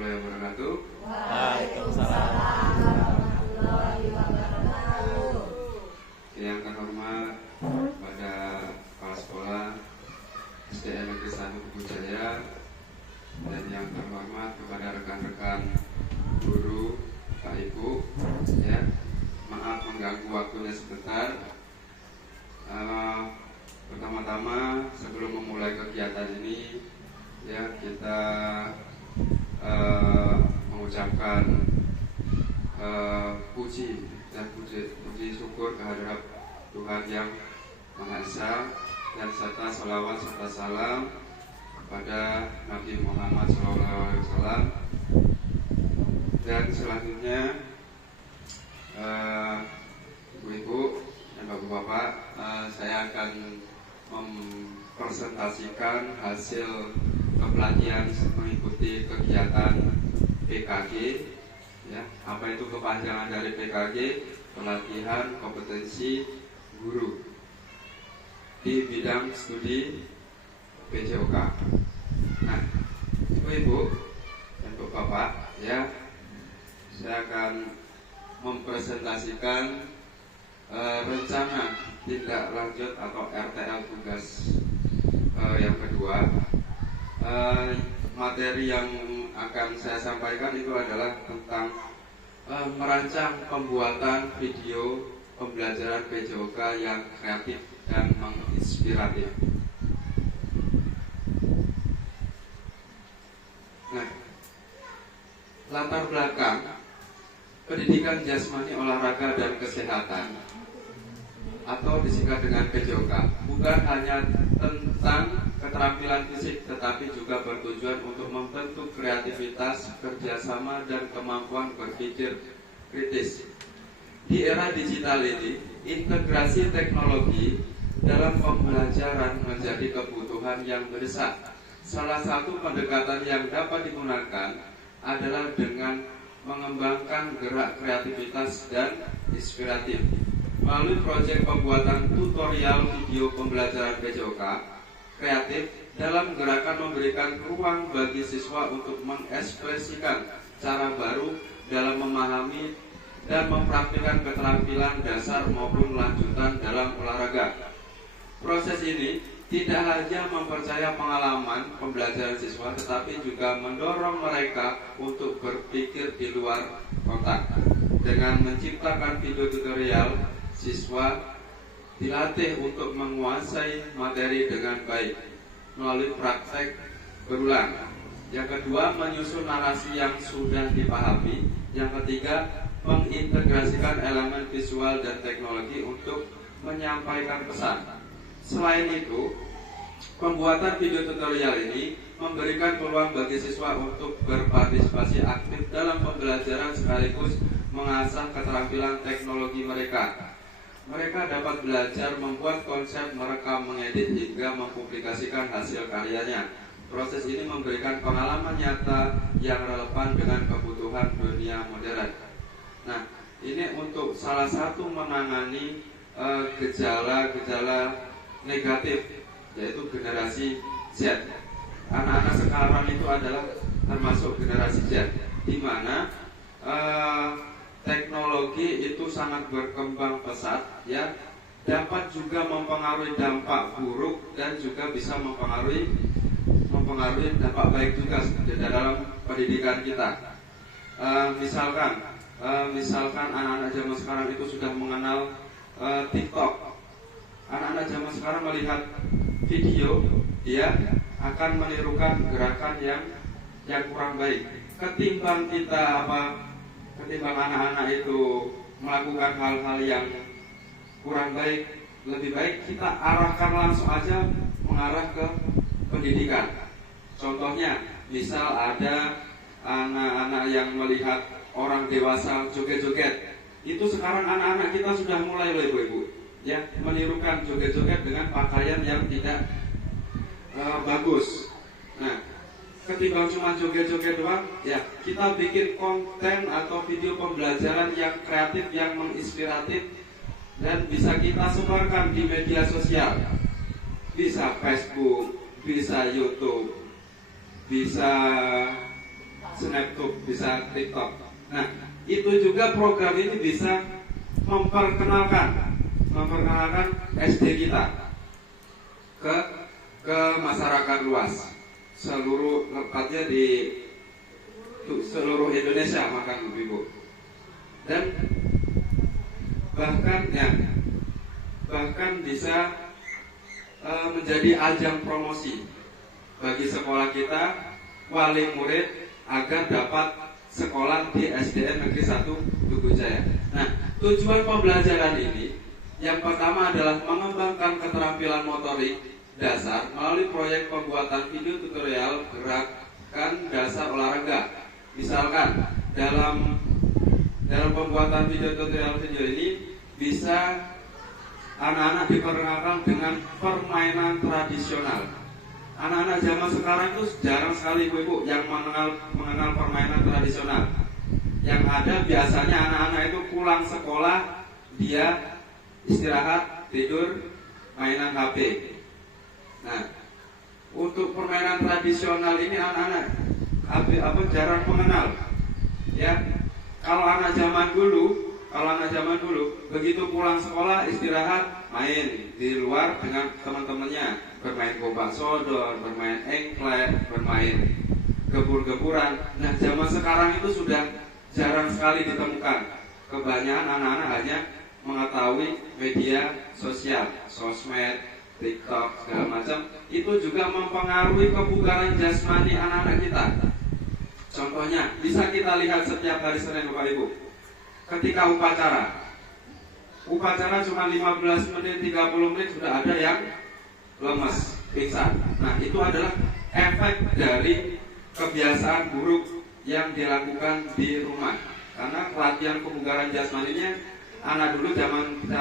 warahmatullahi wabarakatuh. Waalaikumsalam warahmatullahi wabarakatuh. Yang terhormat pada kepala sekolah SDN Negeri 1 Kubu Jaya, dan yang terhormat kepada rekan-rekan guru, Pak Ibu, ya, maaf mengganggu waktunya sebentar. Pertama-tama sebelum memulai kegiatan ini, ya, kita mengucapkan puji syukur kehadirat Tuhan Yang Maha Esa, dan serta salawat serta salam kepada Nabi Muhammad SAW. Dan selanjutnya, Ibu-ibu dan Bapak-bapak, saya akan mempresentasikan hasil kepelatihan mengikuti kegiatan PKG. Ya, apa itu kepanjangan dari PKG? Pelatihan kompetensi guru di bidang studi PJOK. Nah, Ibu-ibu dan Bapak, ya, saya akan mempresentasikan rencana tindak lanjut atau RTL tugas yang kedua. Materi yang akan saya sampaikan itu adalah tentang merancang pembuatan video pembelajaran PJOK yang kreatif dan menginspiratif. Nah, latar belakang pendidikan jasmani, olahraga, dan kesehatan atau disingkat dengan PJOK bukan hanya tentang keterampilan fisik, tetapi juga bertujuan untuk membentuk kreativitas, kerjasama, dan kemampuan berpikir kritis. Di era digital ini, integrasi teknologi dalam pembelajaran menjadi kebutuhan yang mendesak. Salah satu pendekatan yang dapat digunakan adalah dengan mengembangkan gerak kreativitas dan inspiratif melalui proyek pembuatan tutorial video pembelajaran PJOK kreatif. Dalam gerakan memberikan ruang bagi siswa untuk mengekspresikan cara baru dalam memahami dan mempraktikkan keterampilan dasar maupun lanjutan dalam olahraga. Proses ini tidak hanya mempercaya pengalaman pembelajaran siswa, tetapi juga mendorong mereka untuk berpikir di luar kotak. Dengan menciptakan video tutorial, siswa dilatih untuk menguasai materi dengan baik melalui praktek berulang. Yang kedua, menyusun narasi yang sudah dipahami. Yang ketiga, mengintegrasikan elemen visual dan teknologi untuk menyampaikan pesan. Selain itu, pembuatan video tutorial ini memberikan peluang bagi siswa untuk berpartisipasi aktif dalam pembelajaran sekaligus mengasah keterampilan teknologi mereka. Mereka dapat belajar membuat konsep, merekam, mengedit, hingga mempublikasikan hasil karyanya. Proses ini memberikan pengalaman nyata yang relevan dengan kebutuhan dunia modern. Nah, ini untuk salah satu menangani gejala-gejala negatif, yaitu generasi Z. Anak-anak sekarang itu adalah termasuk generasi Z, di mana teknologi itu sangat berkembang pesat, ya, dapat juga mempengaruhi dampak buruk dan juga bisa mempengaruhi dampak baik juga di dalam pendidikan kita. Misalkan anak-anak zaman sekarang itu sudah mengenal TikTok. Anak-anak zaman sekarang melihat video, dia akan menirukan gerakan yang kurang baik. Ketimbang anak-anak itu melakukan hal-hal yang kurang baik, lebih baik kita arahkan langsung aja mengarah ke pendidikan. Contohnya, misal ada anak-anak yang melihat orang dewasa joget-joget, itu sekarang anak-anak kita sudah mulai loh ibu-ibu, ya, menirukan joget-joget dengan pakaian yang tidak bagus. Nah, ketimbang cuma joget-joget doang, ya, kita bikin konten atau video pembelajaran yang kreatif, yang menginspiratif, dan bisa kita sebarkan di media sosial. Bisa Facebook, bisa YouTube, bisa Snaptube, bisa TikTok. Nah, itu juga program ini bisa memperkenalkan SD kita ke masyarakat luas, tepatnya di seluruh Indonesia, makan Ibu. Dan bahkan bisa menjadi ajang promosi bagi sekolah kita, wali murid, agar dapat sekolah di SDN Negeri 1 Tugu Jaya. Nah, tujuan pembelajaran ini yang pertama adalah mengembangkan keterampilan motorik dasar melalui proyek pembuatan video tutorial gerakan dasar olahraga. Misalkan dalam pembuatan video tutorial ini bisa anak-anak diperkenalkan dengan permainan tradisional. Anak-anak zaman sekarang itu jarang sekali ibu-ibu yang mengenal permainan tradisional. Yang ada biasanya anak-anak itu pulang sekolah, dia istirahat, tidur, mainan HP. Nah, untuk permainan tradisional ini anak-anak jarang mengenal. Ya, kalau anak zaman dulu begitu pulang sekolah istirahat, main di luar dengan teman-temannya, bermain gobak sodor, bermain engklek, bermain gebur-geburan. Nah, zaman sekarang itu sudah jarang sekali ditemukan. Kebanyakan anak-anak hanya mengetahui media sosial, sosmed, TikTok, segala macam. Itu juga mempengaruhi kebugaran jasmani anak-anak kita. Contohnya, bisa kita lihat setiap hari Senin, Bapak Ibu. Ketika upacara cuma 15 menit, 30 menit sudah ada yang lemas, pingsan. Nah, itu adalah efek dari kebiasaan buruk yang dilakukan di rumah. Karena latihan kebugaran jasmaninya anak dulu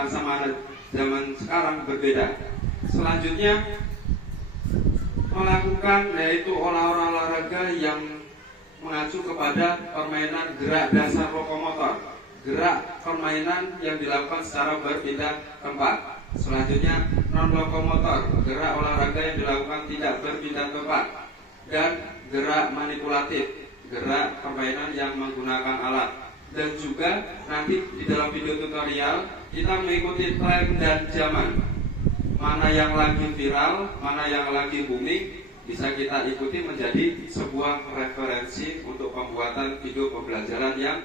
sama anak zaman sekarang berbeda. Selanjutnya melakukan yaitu olahraga yang mengacu kepada permainan gerak dasar lokomotor. Gerak permainan yang dilakukan secara berpindah tempat. Selanjutnya non lokomotor, gerak olahraga yang dilakukan tidak berpindah tempat. Dan gerak manipulatif, gerak permainan yang menggunakan alat. Dan juga nanti di dalam video tutorial kita mengikuti tren dan zaman. Mana yang lagi viral, mana yang lagi booming, bisa kita ikuti menjadi sebuah referensi untuk pembuatan video pembelajaran yang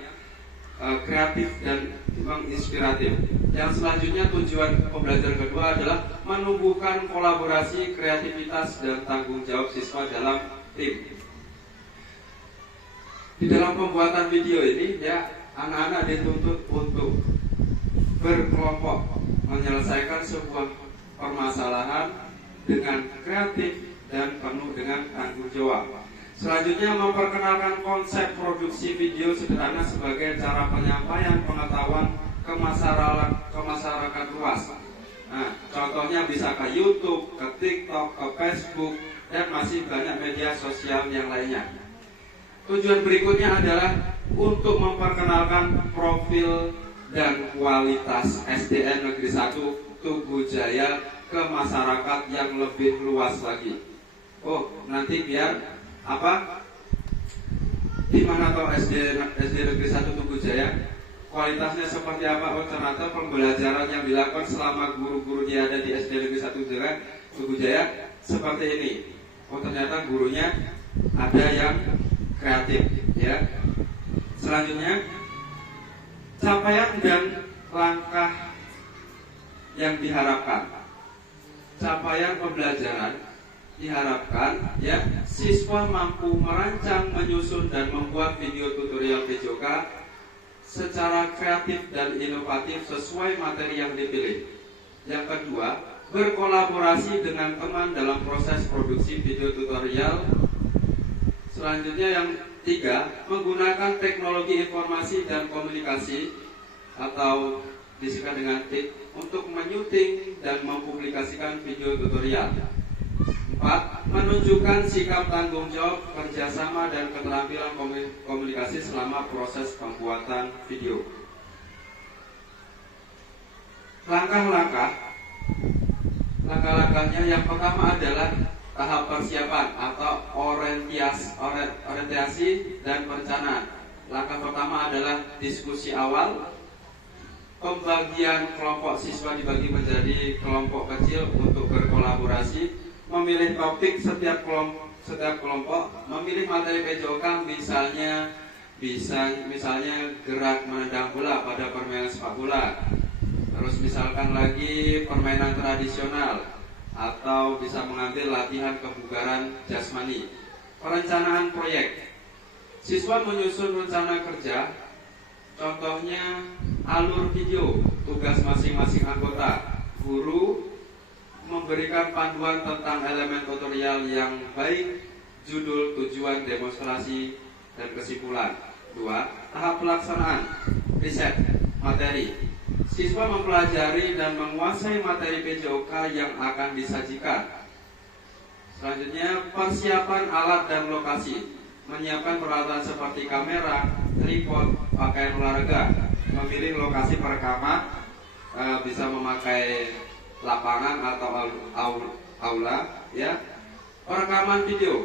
kreatif dan menginspiratif. Yang selanjutnya tujuan pembelajaran kedua adalah menumbuhkan kolaborasi, kreativitas, dan tanggung jawab siswa dalam tim. Di dalam pembuatan video ini ya anak-anak dituntut untuk berkelompok menyelesaikan sebuah permasalahan dengan kreatif dan penuh dengan tanggung jawab. Selanjutnya memperkenalkan konsep produksi video sederhana sebagai cara penyampaian pengetahuan ke masyarakat luas. Nah, contohnya bisa ke YouTube, ke TikTok, ke Facebook, dan masih banyak media sosial yang lainnya. Tujuan berikutnya adalah untuk memperkenalkan profil dan kualitas SDN Negeri 1 Tugu Jaya ke masyarakat yang lebih luas lagi. Oh, nanti biar di mana tahu SD Negeri 1 Tugu Jaya kualitasnya seperti apa? Oh, ternyata pembelajaran yang dilakukan selama guru-gurunya ada di SD Negeri 1 Tugu Jaya seperti ini. Oh, ternyata gurunya ada yang kreatif, ya. Selanjutnya capaian dan langkah yang diharapkan. Capaian pembelajaran diharapkan ya siswa mampu merancang, menyusun dan membuat video tutorial PJOK secara kreatif dan inovatif sesuai materi yang dipilih. Yang kedua, berkolaborasi dengan teman dalam proses produksi video tutorial. Selanjutnya yang tiga, menggunakan teknologi informasi dan komunikasi atau disingkat dengan TIK untuk menyuting dan mempublikasikan video tutorial. 4. Menunjukkan sikap tanggung jawab, kerjasama, dan keterampilan komunikasi selama proses pembuatan video. Langkah-langkahnya yang pertama adalah tahap persiapan atau orientasi dan perencanaan. Langkah pertama adalah diskusi awal. Pembagian kelompok siswa dibagi menjadi kelompok kecil untuk berkolaborasi, memilih topik setiap kelompok, memilih materi PJOK misalnya gerak menendang bola pada permainan sepak bola. Terus misalkan lagi permainan tradisional atau bisa mengambil latihan kebugaran jasmani. Perencanaan proyek. Siswa menyusun rencana kerja. Contohnya alur video, tugas masing-masing anggota. Guru memberikan panduan tentang elemen tutorial yang baik, judul, tujuan, demonstrasi, dan kesimpulan. 2. Tahap pelaksanaan, riset, materi. Siswa mempelajari dan menguasai materi PJOK yang akan disajikan. Selanjutnya, persiapan alat dan lokasi. Menyiapkan peralatan seperti kamera, tripod, pakaian olahraga, memilih lokasi perekaman, bisa memakai lapangan atau aula, ya. Perekaman video,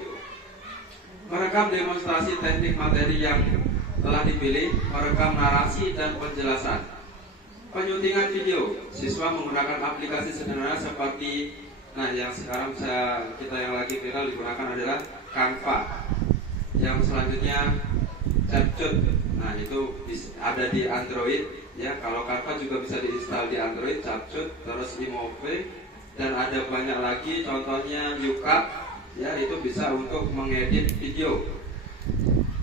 merekam demonstrasi teknik materi yang telah dipilih, merekam narasi dan penjelasan. Penyuntingan video, siswa menggunakan aplikasi sederhana seperti, yang sekarang kita yang lagi viral digunakan adalah Canva. Yang selanjutnya CapCut. Itu ada di Android, ya. Kalau Canva juga bisa diinstal di Android, CapCut, terus iMovie, dan ada banyak lagi. Contohnya YouCut, ya, itu bisa untuk mengedit video.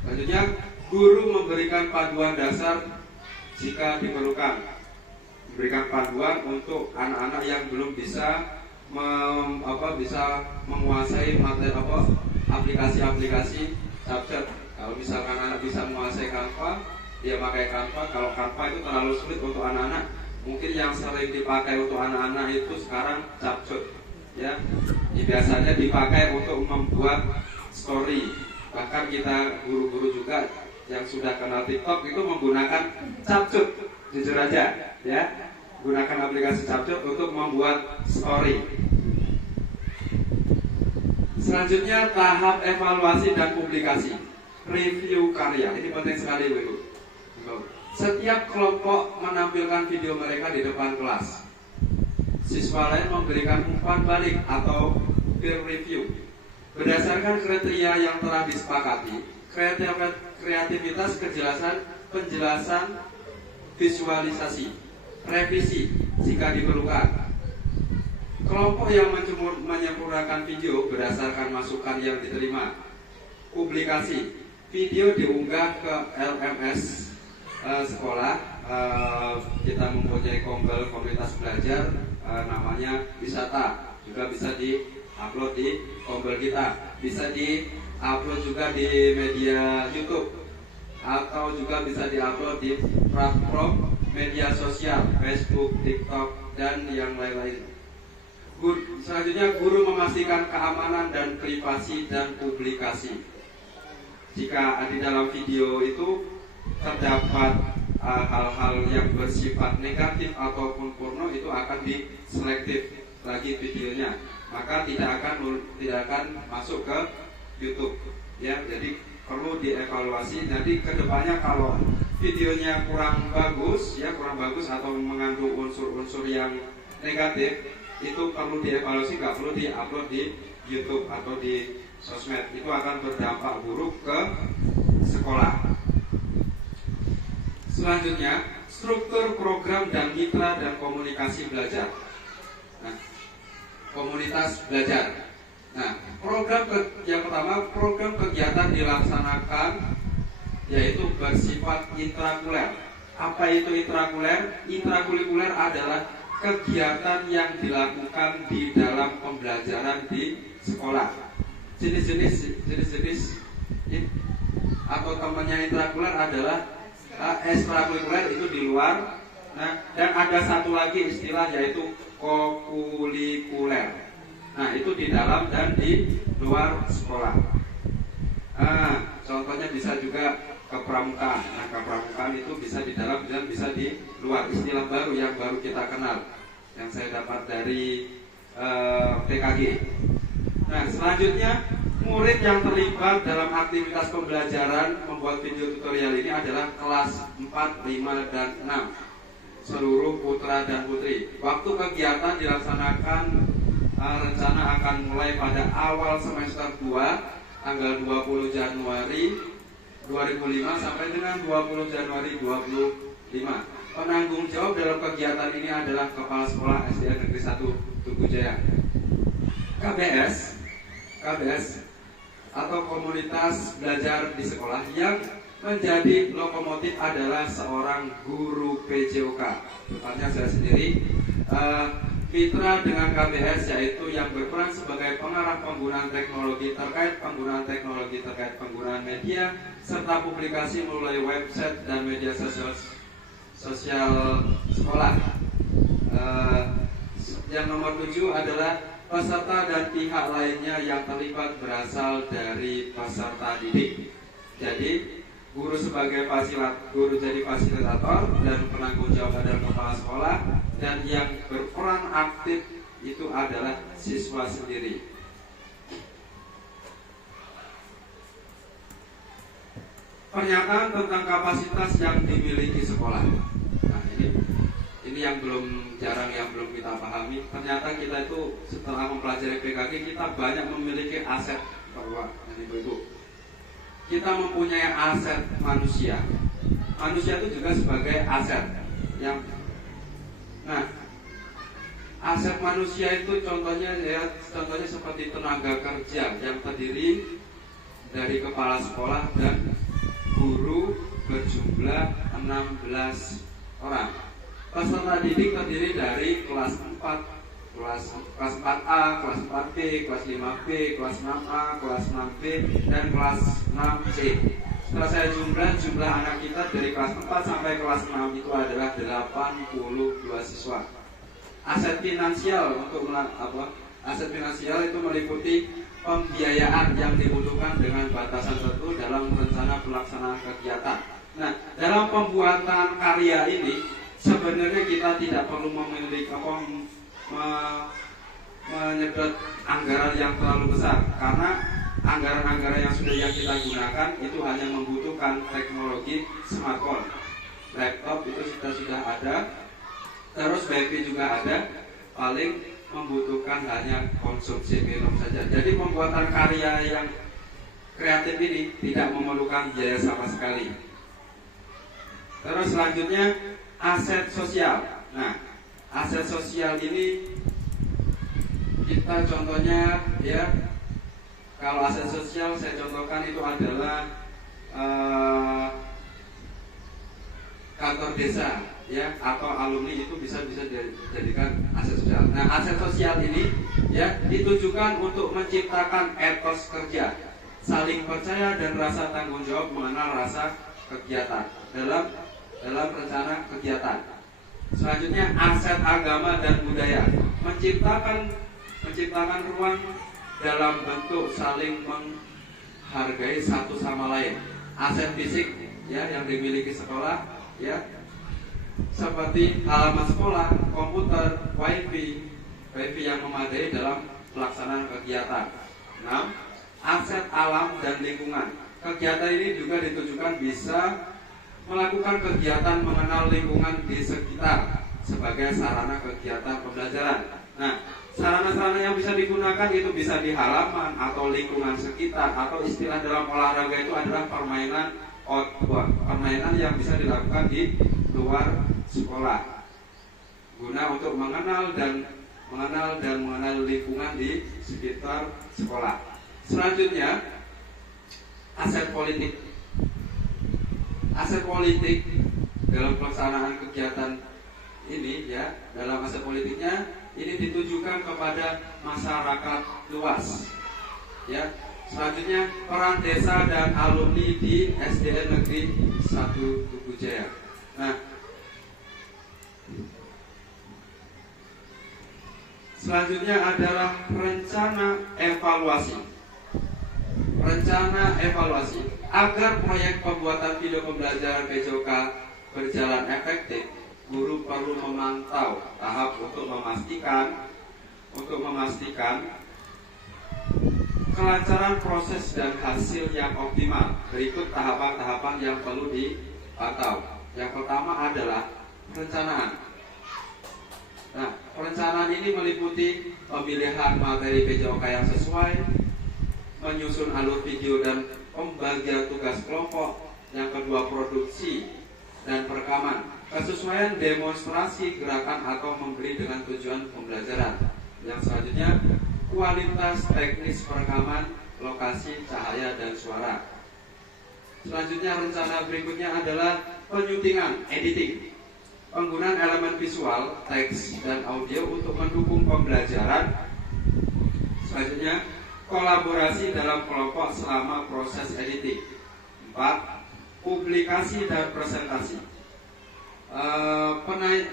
Selanjutnya, guru memberikan panduan dasar jika diperlukan. Memberikan panduan untuk anak-anak yang belum bisa menguasai materi aplikasi CapCut. Kalau misalkan anak bisa menguasai Canva, dia pakai Canva. Kalau Canva itu terlalu sulit untuk anak-anak, mungkin yang sering dipakai untuk anak-anak itu sekarang CapCut, ya. Biasanya dipakai untuk membuat story. Bahkan kita guru-guru juga yang sudah kenal TikTok itu menggunakan CapCut, jujur aja, ya. Gunakan aplikasi CapCut untuk membuat story. Selanjutnya tahap evaluasi dan publikasi, review karya. Ini penting sekali, Bu. Setiap kelompok menampilkan video mereka di depan kelas. Siswa lain memberikan umpan balik atau peer review. Berdasarkan kriteria yang telah disepakati, kreativitas, penjelasan, visualisasi, revisi jika diperlukan. Kelompok yang menyempurnakan video berdasarkan masukan yang diterima. Publikasi, video diunggah ke LMS sekolah. Kita mempunyai komunitas belajar, namanya Wisata, juga bisa di-upload di kombel kita. Bisa di-upload juga di media YouTube, atau juga bisa di-upload di platform media sosial, Facebook, TikTok, dan yang lain-lain. Selanjutnya, guru memastikan keamanan dan privasi dan publikasi. Jika di dalam video itu terdapat hal-hal yang bersifat negatif ataupun porno, itu akan diselektif lagi videonya, maka tidak akan masuk ke YouTube, ya. Jadi perlu dievaluasi. Nanti kedepannya kalau videonya kurang bagus atau mengandung unsur-unsur yang negatif, itu perlu dievaluasi, nggak perlu diupload di YouTube atau di sosmed. Itu akan berdampak buruk ke sekolah. Selanjutnya, struktur program dan mitra dan komunikasi belajar. Komunitas belajar. Yang pertama, program kegiatan dilaksanakan yaitu bersifat intrakuler. Apa itu intrakuler? Intrakurikuler adalah kegiatan yang dilakukan di dalam pembelajaran di sekolah. Jenis-jenis atau temannya intrakuler adalah ekstrakurikuler, itu di luar. Dan ada satu lagi istilah yaitu kokulikuler. Itu di dalam dan di luar sekolah. Contohnya bisa juga kepramukaan. Kepramukaan itu bisa di dalam dan bisa di luar. Istilah baru yang baru kita kenal, yang saya dapat dari PKG. Nah, selanjutnya murid yang terlibat dalam aktivitas pembelajaran membuat video tutorial ini adalah kelas 4, 5, dan 6, seluruh putra dan putri. Waktu kegiatan dilaksanakan rencana akan mulai pada awal semester 2 tanggal 20 Januari 2005 sampai dengan 20 Januari 2005. Penanggung jawab dalam kegiatan ini adalah Kepala Sekolah SDN Negeri 1 Tugu Jaya. KBS atau komunitas belajar di sekolah yang menjadi lokomotif adalah seorang guru PJOK. Tepatnya saya sendiri mitra dengan KBS, yaitu yang berperan sebagai pengarah penggunaan teknologi terkait penggunaan media serta publikasi melalui website dan media sosial sekolah. Yang nomor 7 adalah peserta dan pihak lainnya yang terlibat berasal dari peserta didik. Jadi guru sebagai fasilitator dan penanggung jawab adalah kepala sekolah, dan yang berperan aktif itu adalah siswa sendiri. Pernyataan tentang kapasitas yang dimiliki sekolah. Nah, ini yang belum kita pahami. Ternyata kita itu setelah mempelajari PKG, kita banyak memiliki aset bahwa Ibu. Kita mempunyai aset manusia. Manusia itu juga sebagai aset aset manusia itu contohnya seperti tenaga kerja yang terdiri dari kepala sekolah dan guru berjumlah 16 orang. Peserta didik terdiri dari kelas 4A, kelas 4B, kelas 5B, kelas 6A, kelas 6B, dan kelas 6C. Setelah saya jumlah anak kita dari kelas 4 sampai kelas 6 itu adalah 82 siswa. Aset finansial aset finansial itu meliputi pembiayaan yang dibutuhkan dengan batasan tertentu dalam rencana pelaksanaan kegiatan. Nah, dalam pembuatan karya ini sebenarnya kita tidak perlu memiliki menyedot anggaran yang terlalu besar, karena anggaran-anggaran yang kita gunakan itu hanya membutuhkan teknologi smartphone, laptop itu sudah ada, terus wifi juga ada, paling membutuhkan hanya konsumsi minum saja. Jadi pembuatan karya yang kreatif ini tidak memerlukan biaya sama sekali. Terus selanjutnya aset sosial. Nah, aset sosial ini kita contohnya kalau aset sosial saya contohkan itu adalah kantor desa atau alumni, itu bisa dijadikan aset sosial. Nah, aset sosial ini ditujukan untuk menciptakan etos kerja, saling percaya dan rasa tanggung jawab mengenal rasa kegiatan dalam rencana kegiatan. Selanjutnya aset agama dan budaya, menciptakan ruang dalam bentuk saling menghargai satu sama lain. Aset fisik yang dimiliki sekolah seperti halaman sekolah, komputer, wifi yang memadai dalam pelaksanaan kegiatan. 6. Aset alam dan lingkungan. Kegiatan ini juga ditujukan bisa melakukan kegiatan mengenal lingkungan di sekitar sebagai sarana kegiatan pembelajaran. Nah, sarana-sarana yang bisa digunakan itu bisa di halaman atau lingkungan sekitar, atau istilah dalam olahraga itu adalah permainan outdoor, permainan yang bisa dilakukan di luar sekolah, guna untuk mengenal lingkungan di sekitar sekolah. Selanjutnya aset politik. Aset politik dalam pelaksanaan kegiatan ini dalam aset politiknya ini ditujukan kepada masyarakat luas. Selanjutnya peran desa dan alumni di SDN Negeri 1 Tugu Jaya. Nah, selanjutnya adalah rencana evaluasi. Rencana evaluasi. Agar proyek pembuatan video pembelajaran PJOK berjalan efektif, guru perlu memantau tahap untuk memastikan kelancaran proses dan hasil yang optimal. Berikut tahapan-tahapan yang perlu dipantau. Yang pertama adalah perencanaan. Nah, perencanaan ini meliputi pemilihan materi PJOK yang sesuai, menyusun alur video dan pembagian tugas kelompok. Yang kedua, produksi dan perekaman, kesesuaian demonstrasi gerakan atau memberi dengan tujuan pembelajaran. Yang selanjutnya, kualitas teknis perekaman, lokasi, cahaya, dan suara. Selanjutnya, rencana berikutnya adalah penyutingan, editing, penggunaan elemen visual, teks, dan audio untuk mendukung pembelajaran. Selanjutnya, kolaborasi dalam kelompok selama proses editing. 4. Publikasi dan presentasi,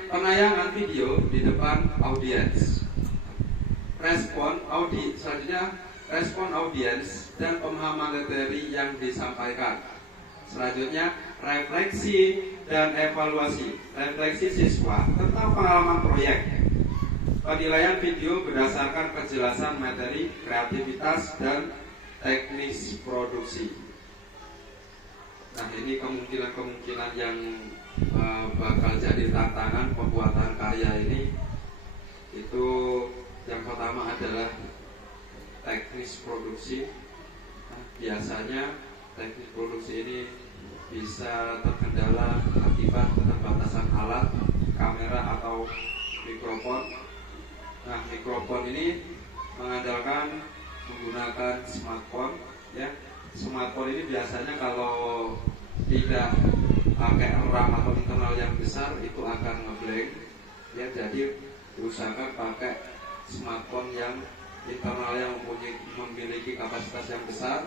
penayangan video di depan audiens. Selanjutnya respon audiens dan pemahaman materi yang disampaikan. Selanjutnya refleksi dan evaluasi, refleksi siswa tentang pengalaman proyek. Penilaian video berdasarkan kejelasan materi, kreativitas, dan teknis produksi. Nah, ini kemungkinan yang bakal jadi tantangan pembuatan karya ini. Itu yang pertama adalah teknis produksi. Nah, biasanya teknis produksi ini bisa terkendala akibat keterbatasan alat, kamera, atau mikrofon. Nah, mikrofon ini menggunakan smartphone, ya. Smartphone ini biasanya kalau tidak pakai RAM atau internal yang besar itu akan ngeblank, ya. Jadi usahakan pakai smartphone yang internal yang memiliki kapasitas yang besar.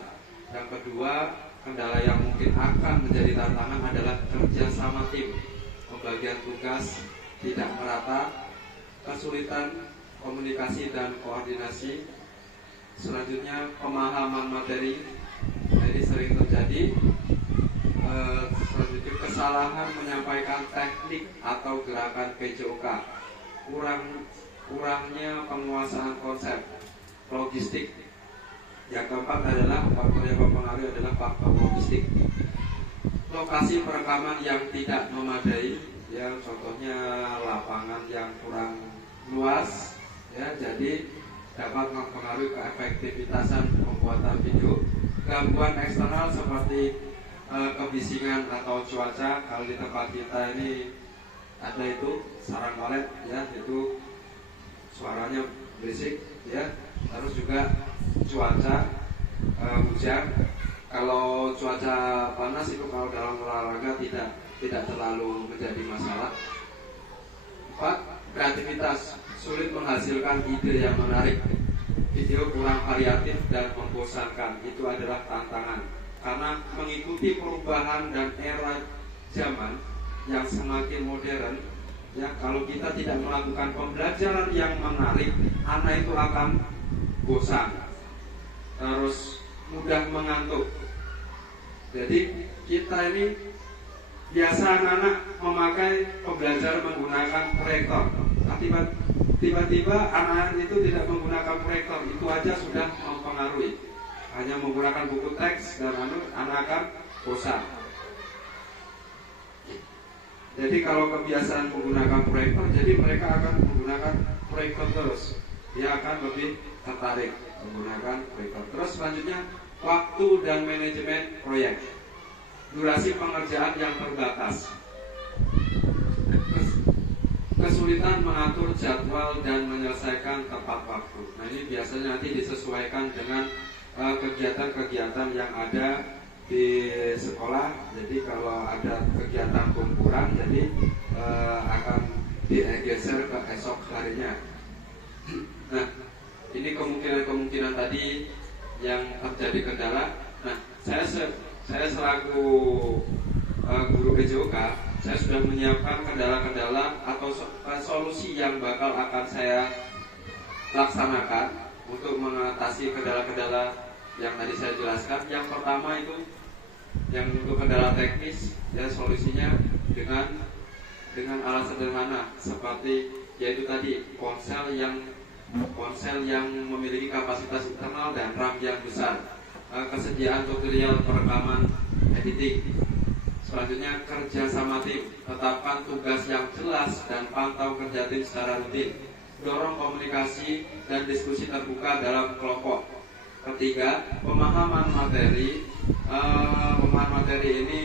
Yang kedua, kendala yang mungkin akan menjadi tantangan adalah kerja sama tim, pembagian tugas tidak merata, kesulitan komunikasi dan koordinasi. Selanjutnya, pemahaman materi. Nah, ini sering terjadi. Selanjutnya, kesalahan menyampaikan teknik atau gerakan PJOK, kurangnya penguasaan konsep, logistik. Yang keempat adalah faktor yang mempengaruhi adalah faktor logistik. Lokasi perekaman yang tidak memadai, ya, contohnya lapangan yang kurang luas, ya, jadi dapat mempengaruhi keefektivitasan pembuatan video. Gangguan eksternal seperti kebisingan atau cuaca. Kalau di tempat kita ini ada itu sarang walet, ya, itu suaranya berisik, ya. Terus juga cuaca hujan. Kalau cuaca panas itu kalau dalam olahraga tidak terlalu menjadi masalah. 4. Kreativitas, sulit menghasilkan ide yang menarik. Video kurang variatif dan membosankan, itu adalah tantangan. Karena mengikuti perubahan dan era zaman yang semakin modern, ya, kalau kita tidak melakukan pembelajaran yang menarik, anak itu akan bosan, terus mudah mengantuk. Jadi kita ini biasa anak-anak memakai pembelajaran menggunakan proyektor. Tiba-tiba anak-anak itu tidak menggunakan proyektor, itu aja sudah mempengaruhi. Hanya menggunakan buku teks dan anak akan bosan. Jadi kalau kebiasaan menggunakan proyektor, jadi mereka akan menggunakan proyektor terus. Dia akan lebih tertarik menggunakan proyektor. Terus selanjutnya, waktu dan manajemen proyek. Durasi pengerjaan yang terbatas. Kesulitan mengatur jadwal dan menyelesaikan tepat waktu. Nah, ini biasanya nanti disesuaikan dengan kegiatan-kegiatan yang ada di sekolah. Jadi kalau ada kegiatan kumpulan, jadi akan digeser ke esok harinya. Nah, ini kemungkinan tadi yang terjadi kendala. Nah, saya selaku guru PJOK, saya sudah menyiapkan kendala-kendala atau solusi yang bakal akan saya laksanakan untuk mengatasi kendala-kendala yang tadi saya jelaskan. Yang pertama itu yang untuk kendala teknis, ya, solusinya dengan alat sederhana seperti yaitu tadi ponsel yang ponsel yang memiliki kapasitas internal dan RAM yang besar, kesediaan tutorial perekaman editing. Selanjutnya, kerja sama tim, tetapkan tugas yang jelas dan pantau kerja tim secara rutin. Dorong komunikasi dan diskusi terbuka dalam kelompok. Ketiga, pemahaman materi. Pemahaman materi ini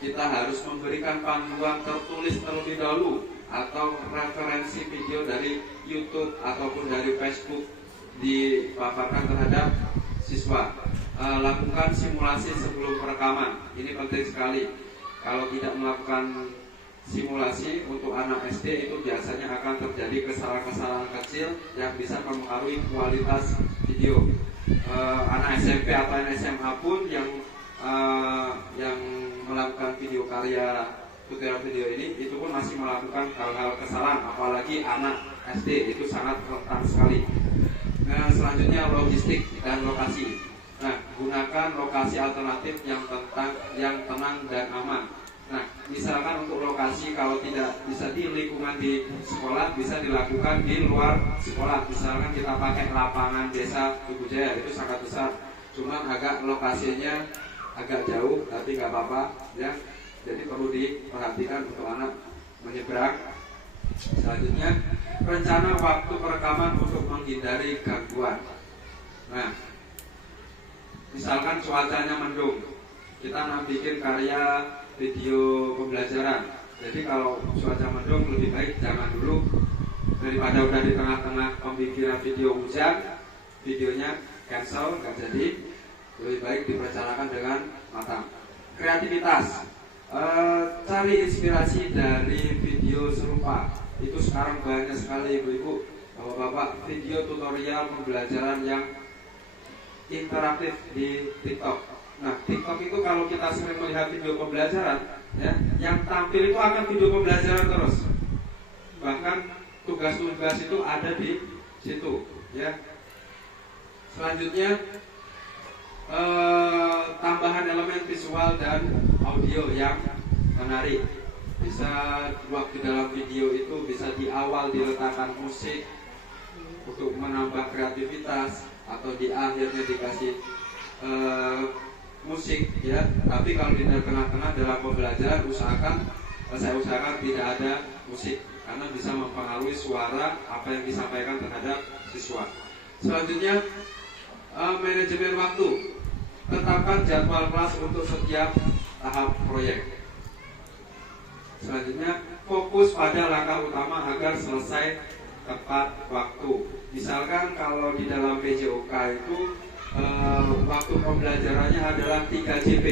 kita harus memberikan panduan tertulis terlebih dahulu atau referensi video dari YouTube ataupun dari Facebook dipaparkan terhadap siswa. Lakukan simulasi sebelum perekaman. Ini penting sekali. Kalau tidak melakukan simulasi untuk anak SD itu biasanya akan terjadi kesalahan-kesalahan kecil yang bisa mempengaruhi kualitas video. Anak SMP atau anak SMA pun yang melakukan video karya tutorial video ini itu pun masih melakukan hal-hal kesalahan, apalagi anak SD itu sangat rentan sekali. Nah, selanjutnya logistik dan lokasi. Nah, gunakan lokasi alternatif yang tenang dan aman. Nah, misalkan untuk lokasi kalau tidak bisa di lingkungan di sekolah, bisa dilakukan di luar sekolah. Misalkan kita pakai lapangan desa Tugu Jaya, itu sangat besar. Cuman agak lokasinya agak jauh, tapi nggak apa-apa ya. Jadi perlu diperhatikan untuk anak menyeberang. Selanjutnya, rencana waktu perekaman untuk menghindari gangguan. Nah, misalkan cuacanya mendung, kita bikin karya video pembelajaran. Jadi kalau cuaca mendung lebih baik jangan dulu, daripada udah di tengah-tengah pembikinan video hujan, videonya cancel, nggak jadi. Lebih baik direncanakan dengan matang. Kreativitas, cari inspirasi dari video serupa. Itu sekarang banyak sekali ibu-ibu, bapak-bapak, video tutorial pembelajaran yang interaktif di TikTok. Nah, TikTok itu kalau kita sering melihat video pembelajaran, ya, yang tampil itu akan video pembelajaran terus. Bahkan tugas-tugas itu ada di situ, ya. Selanjutnya, tambahan elemen visual dan audio yang menarik. Bisa waktu dalam video itu bisa di awal diletakkan musik untuk menambah kreativitas, atau di akhirnya dikasih musik, ya. Tapi kalau di tengah-tengah dalam pembelajaran saya usahakan tidak ada musik karena bisa mempengaruhi suara apa yang disampaikan terhadap siswa. Selanjutnya, manajemen waktu. Tetapkan jadwal kelas untuk setiap tahap proyek. Selanjutnya, fokus pada langkah utama agar selesai tepat waktu. Misalkan kalau di dalam PJOK itu waktu pembelajarannya adalah 3 JP.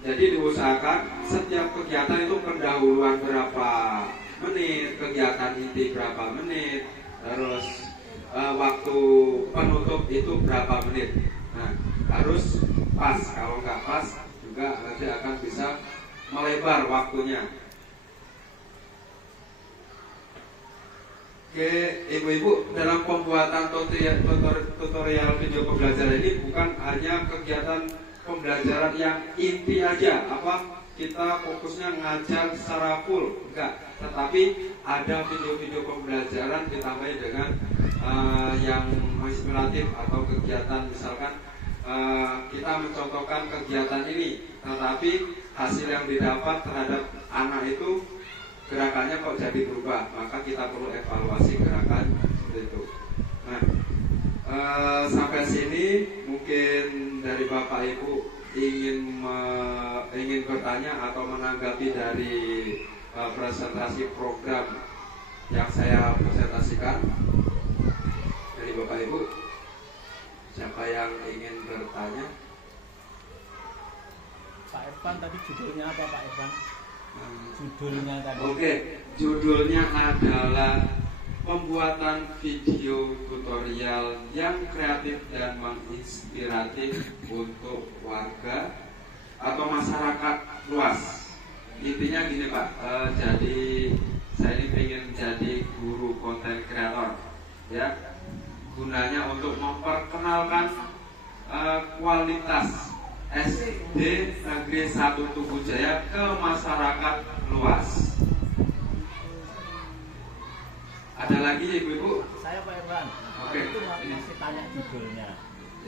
Jadi diusahakan setiap kegiatan itu pendahuluan berapa menit, kegiatan inti berapa menit, terus waktu penutup itu berapa menit. Nah, harus pas. Kalau nggak pas juga nanti akan bisa melebar waktunya. Oke, ibu-ibu, dalam pembuatan tutorial video pembelajaran ini bukan hanya kegiatan pembelajaran yang inti aja, kita fokusnya ngajar secara full, enggak. Tetapi ada video-video pembelajaran ditambah dengan yang inspiratif atau kegiatan, misalkan kita mencontohkan kegiatan ini, tetapi hasil yang didapat terhadap anak itu gerakannya kok jadi berubah, maka kita perlu evaluasi gerakan seperti itu. Nah, sampai sini mungkin dari Bapak Ibu ingin bertanya atau menanggapi dari presentasi program yang saya presentasikan dari Bapak Ibu. Siapa yang ingin bertanya? Pak Irfan, tadi judulnya apa Pak Irfan? Judulnya tadi. Oke, judulnya adalah pembuatan video tutorial yang kreatif dan menginspiratif untuk warga atau masyarakat luas. Intinya gini Pak, jadi saya ini pengen jadi guru konten kreator, ya. Gunanya untuk memperkenalkan kualitas SD Negeri 1 Tugu Jaya ke masyarakat luas. Ada lagi ibu-ibu? Saya Pak Irfan, Oke. itu masih tanya judulnya.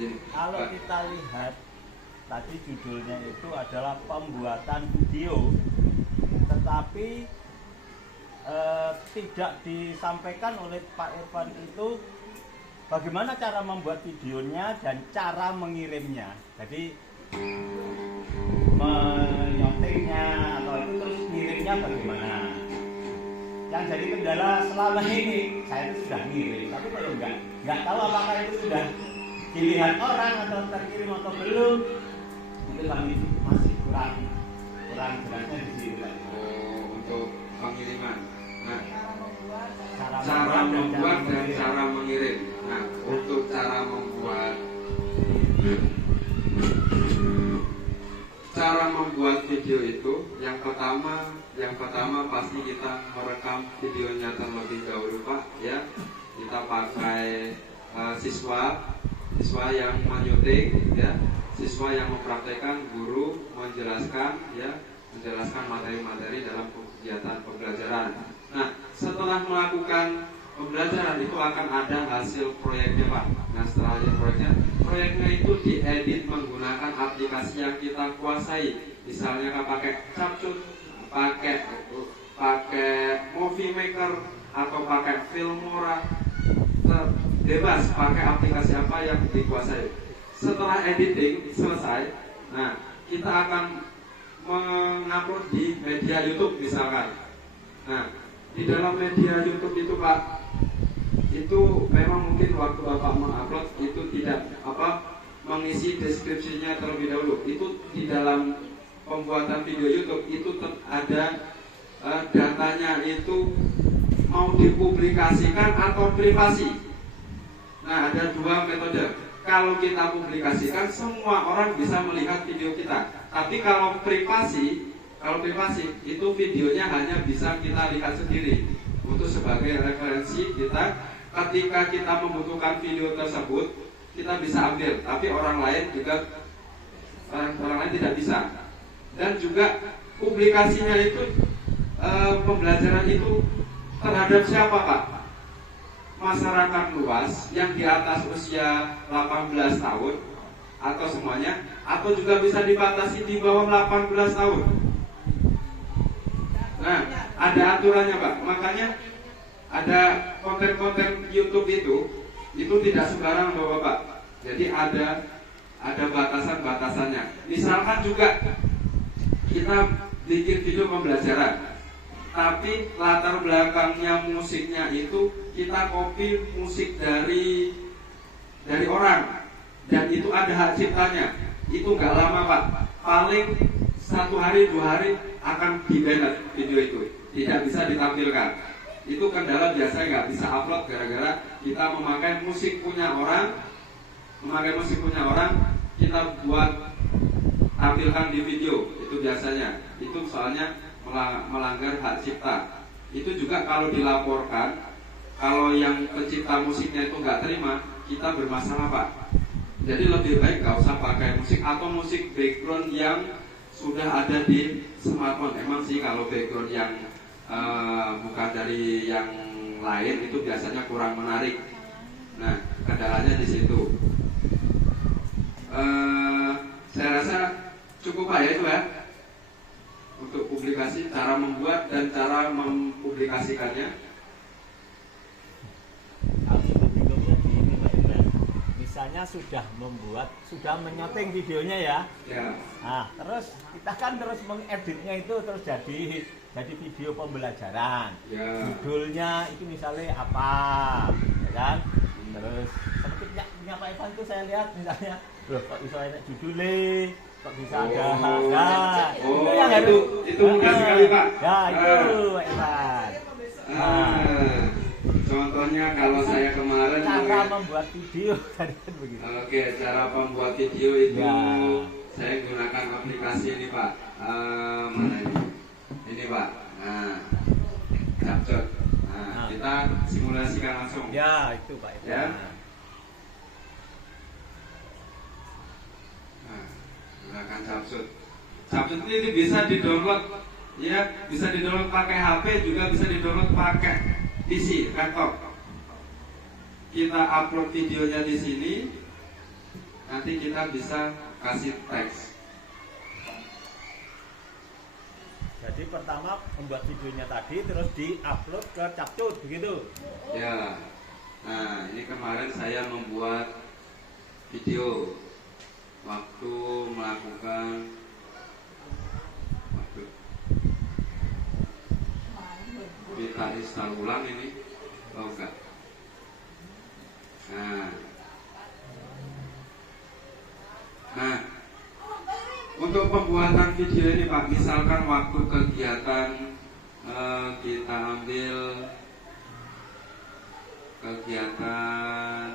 Ini. Kalau kita lihat tadi judulnya itu adalah pembuatan video, tetapi tidak disampaikan oleh Pak Irfan itu bagaimana cara membuat videonya dan cara mengirimnya. Jadi menyotingnya atau itu terus ngirimnya bagaimana. Yang jadi kendala selama ini saya itu sudah ngirim, tapi kalau nggak tahu apakah itu sudah dilihat orang atau terkirim atau belum, itu kami masih kurang jelasnya di sini. Oh, untuk pengiriman. Nah, Cara membuat dan cara mengirim. Nah, untuk cara membuat video itu yang pertama pasti kita merekam videonya terlebih dahulu, Pak, ya. Kita pakai siswa yang menyuting, ya, siswa yang mempraktekkan, guru menjelaskan materi-materi dalam kegiatan pembelajaran. Nah, setelah melakukan pembelajaran itu akan ada hasil proyeknya, Pak. Nah, setelah hasil proyeknya itu diedit menggunakan aplikasi yang kita kuasai. Misalnya kan pakai Capcut, pakai Movie Maker atau pakai Filmora, bebas pakai aplikasi apa yang dikuasai. Setelah editing selesai, nah kita akan mengupload di media YouTube misalkan. Nah, di dalam media YouTube itu, Pak, itu memang mungkin waktu Bapak mengupload itu tidak mengisi deskripsinya terlebih dahulu. Itu di dalam pembuatan video YouTube itu ada datanya itu mau dipublikasikan atau privasi. Nah, ada dua metode. Kalau kita publikasikan, semua orang bisa melihat video kita. Tapi kalau privasi itu videonya hanya bisa kita lihat sendiri. Untuk sebagai referensi kita, ketika kita membutuhkan video tersebut, kita bisa ambil. Tapi orang lain tidak bisa. Dan juga publikasinya itu pembelajaran itu terhadap siapa, Pak? Masyarakat luas yang di atas usia 18 tahun atau semuanya, atau juga bisa dibatasi di bawah 18 tahun. Nah, ada aturannya, Pak. Makanya ada konten-konten YouTube itu tidak sembarang, Bapak. Jadi ada batasan-batasannya. Misalkan juga kita bikin video pembelajaran, tapi latar belakangnya musiknya itu kita copy musik dari orang, dan itu ada hak ciptanya. Itu nggak lama, Pak. Paling 1 hari 2 hari akan di-ban video itu, tidak bisa ditampilkan. Itu kendala biasa nggak bisa upload gara-gara kita memakai musik punya orang, kita buat tampilkan di video. Itu biasanya, itu soalnya melanggar hak cipta. Itu juga kalau dilaporkan, kalau yang pencipta musiknya itu nggak terima, kita bermasalah, Pak. Jadi lebih baik nggak usah pakai musik atau musik background yang sudah ada di smartphone. Emang sih kalau background yang bukan dari yang lain itu biasanya kurang menarik. Nah, kendalanya di situ. Saya rasa cukup, Pak, ya itu ya. Untuk publikasi, cara membuat dan cara mempublikasikannya. Misalnya sudah menyoting videonya ya. Nah, terus kita kan terus mengeditnya itu terus jadi video pembelajaran. Judulnya itu misalnya apa, ya kan? Terus seperti punya Pak Irfan itu saya lihat misalnya, loh kok bisa enak judulnya, kok bisa ada itu yang harus itu mudah sekali, Pak. Ya itu Pak Irfan. Contohnya kalau saya kemarin cara membuat video tadi kan begitu. Oke, cara membuat video itu ya. Saya gunakan aplikasi ini, Pak. Mana ini? Ini, Pak. Nah, Capcut. Nah, kita simulasikan langsung. Ya, itu Pak Irfan. Ya. Nah, gunakan Capcut. Capcut ini bisa di-download, ya, bisa di-download pakai HP, juga bisa di-download pakai PC, laptop. kita upload videonya di sini, nanti kita bisa kasih teks. Jadi pertama membuat videonya tadi, terus di-upload ke Capcut, begitu? Ya. Nah, ini kemarin saya membuat video waktu melakukan kita install ulang ini. Oh enggak. Nah, untuk pembuatan video ini Pak, misalkan waktu kegiatan kita ambil kegiatan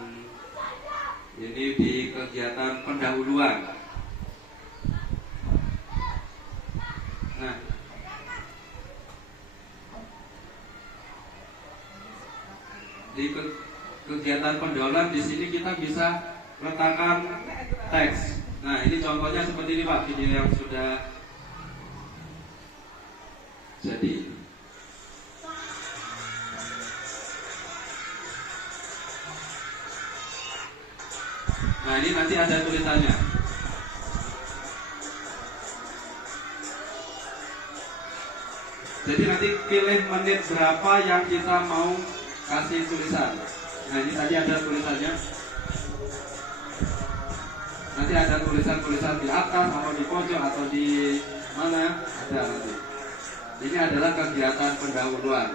ini di kegiatan pendahuluan. Nah, di kegiatan pendahuluan di sini kita bisa letakkan teks. Nah, ini contohnya seperti ini Pak, video yang sudah jadi. Nah, ini nanti ada tulisannya. Jadi nanti pilih menit berapa yang kita mau kasih tulisan. Nah, ini tadi ada tulisannya. Nanti ada tulisan-tulisan di atas atau di pojok atau di mana ada nanti. Ini adalah kegiatan pendahuluan.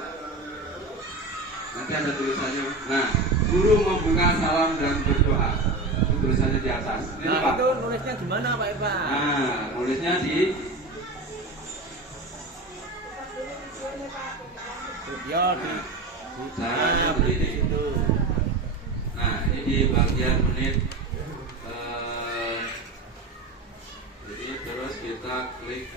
Nanti ada tulisannya. Nah, guru membuka salam dan berdoa. Itu tulisannya di atas. Ini Nah, Pak. itu nulisnya gimana Pak Ivan? Nah, nulisnya di ya di caranya begini. itu. Nah, ini di bagian menit. Jadi terus kita klik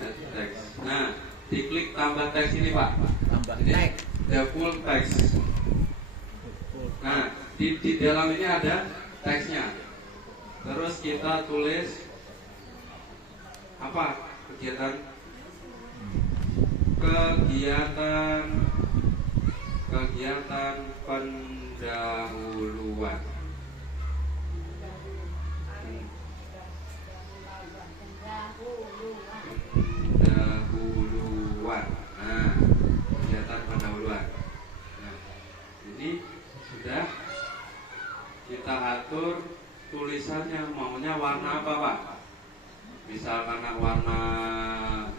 add text. Nah, diklik tambah teks ini Pak. Tambah Ini teks. the full text. Nah, di dalam ini ada teksnya. Terus kita tulis apa? Kegiatan pendahuluan. Pendahuluan. Nah, kegiatan pendahuluan. Nah, ini sudah kita atur tulisannya, maunya warna apa Pak? Misalkan warna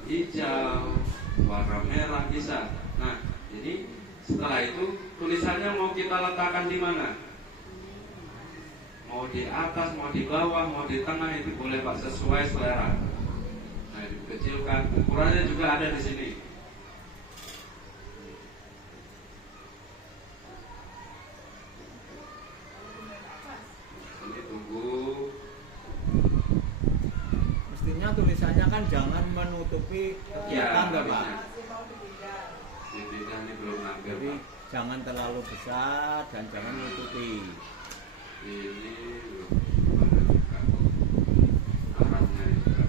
hijau, warna merah bisa. Nah, ini setelah itu tulisannya mau kita letakkan di mana? Mau di atas, mau di bawah, mau di tengah, itu boleh Pak, sesuai selera. Nah, dikecilkan, ukurannya juga ada di sini. Ini tunggu. Mestinya tulisannya kan jangan menutupi kegiatan Ya, Pak. Tidak, ini belum hampir Jadi Pak. jangan terlalu besar dan jangan menutupi. Ini belum ada juga arahnya juga.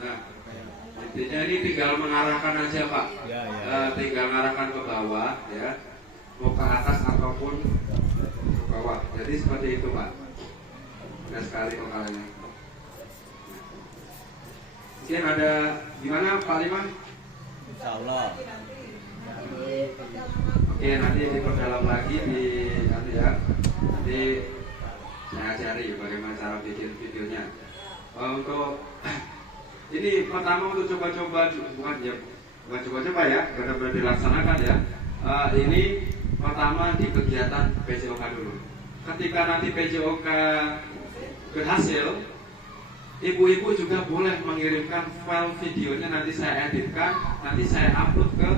Nah, intinya ini tinggal mengarahkan aja Pak. Ya, ya. Tinggal mengarahkan ke bawah ya, mau ke atas ataupun ke bawah. Jadi seperti itu Pak. Mudah sekali pengalannya. Mungkin ada gimana Pak Liman? Insya Allah. Oke, nanti diperdalam lagi di nanti ya. Nanti saya cari bagaimana cara bikin videonya. Untuk ini pertama untuk coba-coba, bukan coba-coba ya, benar-benar dilaksanakan ya. Ini pertama di kegiatan PJOK dulu. Ketika nanti PJOK berhasil, ibu-ibu juga boleh mengirimkan file videonya, nanti saya editkan, nanti saya upload ke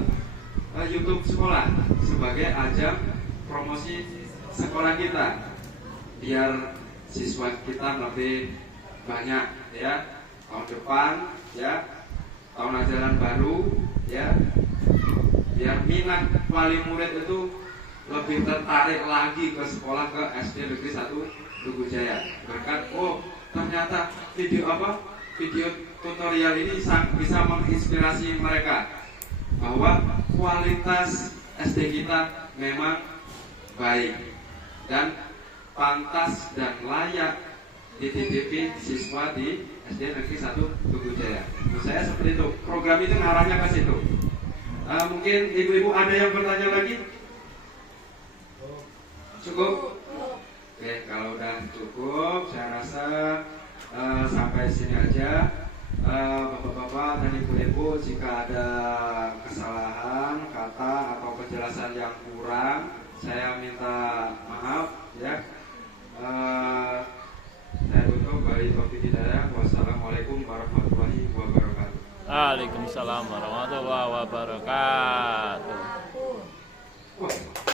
YouTube sekolah sebagai ajang promosi sekolah kita, biar siswa kita lebih banyak ya. Tahun depan ya, tahun ajaran baru ya, biar minat wali murid itu lebih tertarik lagi ke sekolah ke SD Negeri 1 Tugu Jaya. Berkat ternyata video tutorial ini bisa menginspirasi mereka bahwa kualitas SD kita memang baik dan pantas dan layak dititipi siswa di SD Negeri 1 Tugu Jaya. Menurut saya seperti itu. Program itu arahnya ke situ. Mungkin ibu-ibu ada yang bertanya lagi? Cukup? Oke, kalau udah cukup, saya rasa sampai sini aja. Bapak-bapak dan ibu-ibu, jika ada kesalahan kata atau penjelasan yang kurang, saya minta maaf ya. Saya tutup dari topik hidayah. Wassalamualaikum warahmatullahi wabarakatuh. Waalaikumsalam warahmatullahi wabarakatuh.